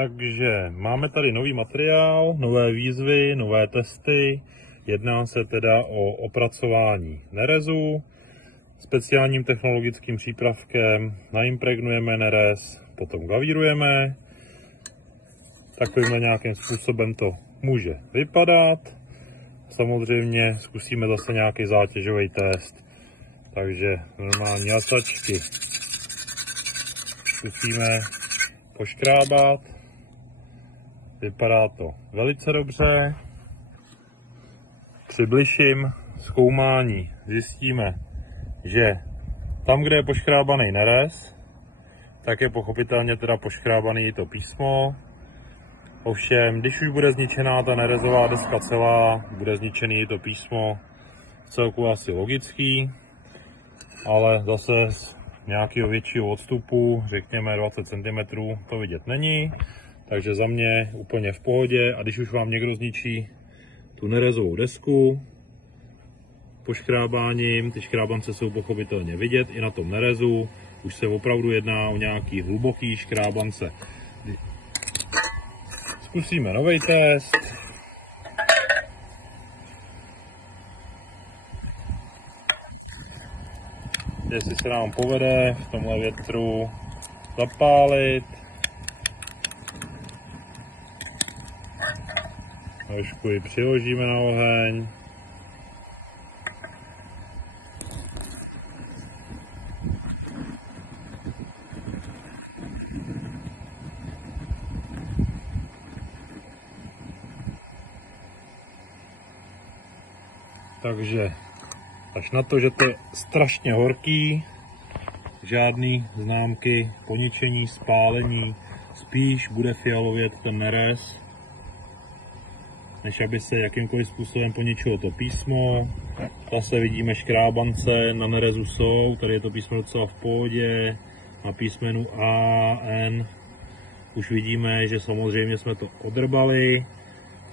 Takže máme tady nový materiál, nové výzvy, nové testy. Jedná se teda o opracování nerezu. Speciálním technologickým přípravkem naimpregnujeme nerez, potom gavírujeme. Takovýmhle nějakým způsobem to může vypadat. Samozřejmě zkusíme zase nějaký zátěžový test. Takže normální hasačky zkusíme poškrábat. Vypadá to velice dobře. Při bližším zkoumání zjistíme, že tam, kde je poškrábaný nerez, tak je pochopitelně teda poškrábaný i to písmo. Ovšem, když už bude zničená ta nerezová deska celá, bude zničený i to písmo, vcelku asi logický, ale zase z nějakého většího odstupu, řekněme 20 cm, to vidět není. Takže za mě úplně v pohodě, a když už vám někdo zničí tu nerezovou desku poškrábáním, ty škrábance jsou pochopitelně vidět i na tom nerezu, už se opravdu jedná o nějaký hluboký škrábance. Zkusíme nový test. Jestli se nám povede v tomhle větru zapálit. Trošku ji přiložíme na oheň. Takže až na to, že to je strašně horký, žádný známky poničení, spálení, spíš bude fialovět ten nerez, než aby se jakýmkoliv způsobem poničilo to písmo. Zase vidíme škrábance, na nerezu jsou, tady je to písmo docela v pohodě, na písmenu A, N už vidíme, že samozřejmě jsme to odrbali,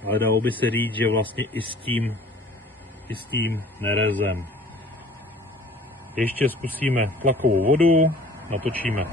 ale dalo by se říct, že vlastně i s tím nerezem. Ještě zkusíme tlakovou vodu, natočíme.